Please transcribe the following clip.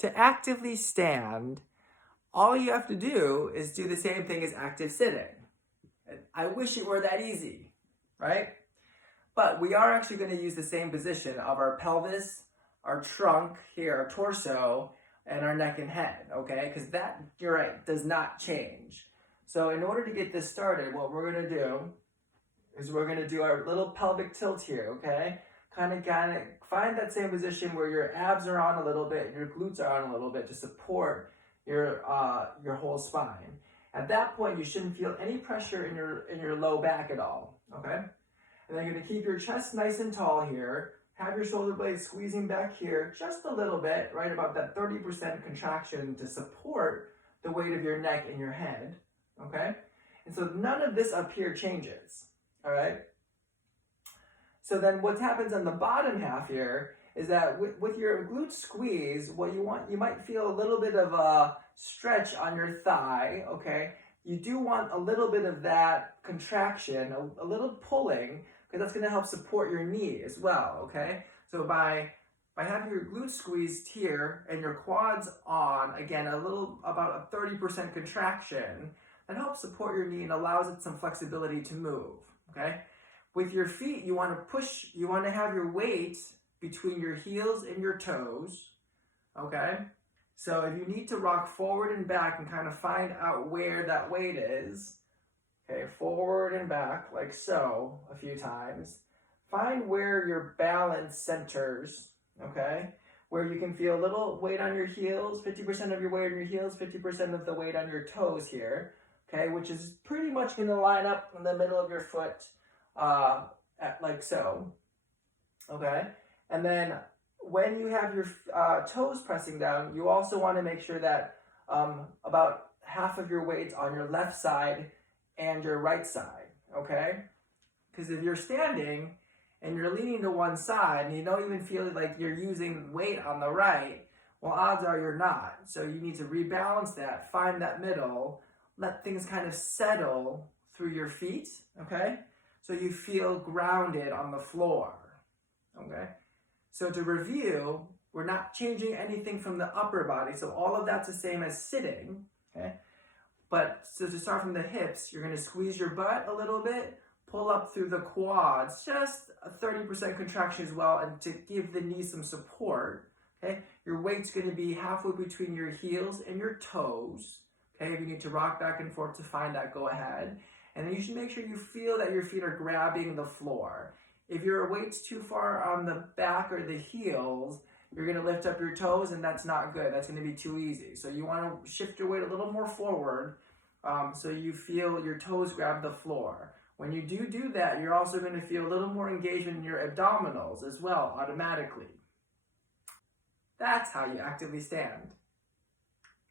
To actively stand, all you have to do is do the same thing as active sitting. I wish it were that easy, right? But we are actually going to use the same position of our pelvis, our trunk here, our torso, and our neck and head, okay? Because that, you're right, does not change. So in order to get this started, what we're going to do is we're going to do our little pelvic tilt here, okay? Kind of find that same position where your abs are on a little bit and your glutes are on a little bit to support your whole spine. At that point, you shouldn't feel any pressure in your low back at all, okay? And then you're going to keep your chest nice and tall here. Have your shoulder blades squeezing back here just a little bit, right about that 30% contraction to support the weight of your neck and your head, okay? And so none of this up here changes, all right? So then what happens on the bottom half here is that with your glute squeeze, what you might feel a little bit of a stretch on your thigh, okay? You do want a little bit of that contraction, a little pulling, because that's going to help support your knee as well, okay? So by having your glutes squeezed here and your quads on, again, about a 30% contraction, that helps support your knee and allows it some flexibility to move, okay? With your feet, you want to have your weight between your heels and your toes, okay? So if you need to rock forward and back and kind of find out where that weight is, okay, forward and back like so a few times. Find where your balance centers, okay? Where you can feel a little weight on your heels, 50% of your weight on your heels, 50% of the weight on your toes here, okay? Which is pretty much going to line up in the middle of your foot like so, okay? And then when you have your toes pressing down, you also want to make sure that about half of your weight's on your left side and your right side, okay? Because if you're standing and you're leaning to one side and you don't even feel like you're using weight on the right, well, odds are you're not. So you need to rebalance that, find that middle, let things kind of settle through your feet, okay? So you feel grounded on the floor, okay? So to review, we're not changing anything from the upper body, so all of that's the same as sitting, okay? But so to start from the hips, you're going to squeeze your butt a little bit, pull up through the quads, just a 30% contraction as well, and to give the knee some support, okay? Your weight's going to be halfway between your heels and your toes, okay? If you need to rock back and forth to find that, go ahead. And then you should make sure you feel that your feet are grabbing the floor. If your weight's too far on the back or the heels, you're going to lift up your toes, and that's not good. That's going to be too easy. So you want to shift your weight a little more forward so you feel your toes grab the floor. When you do that, you're also going to feel a little more engagement in your abdominals as well, automatically. That's how you actively stand.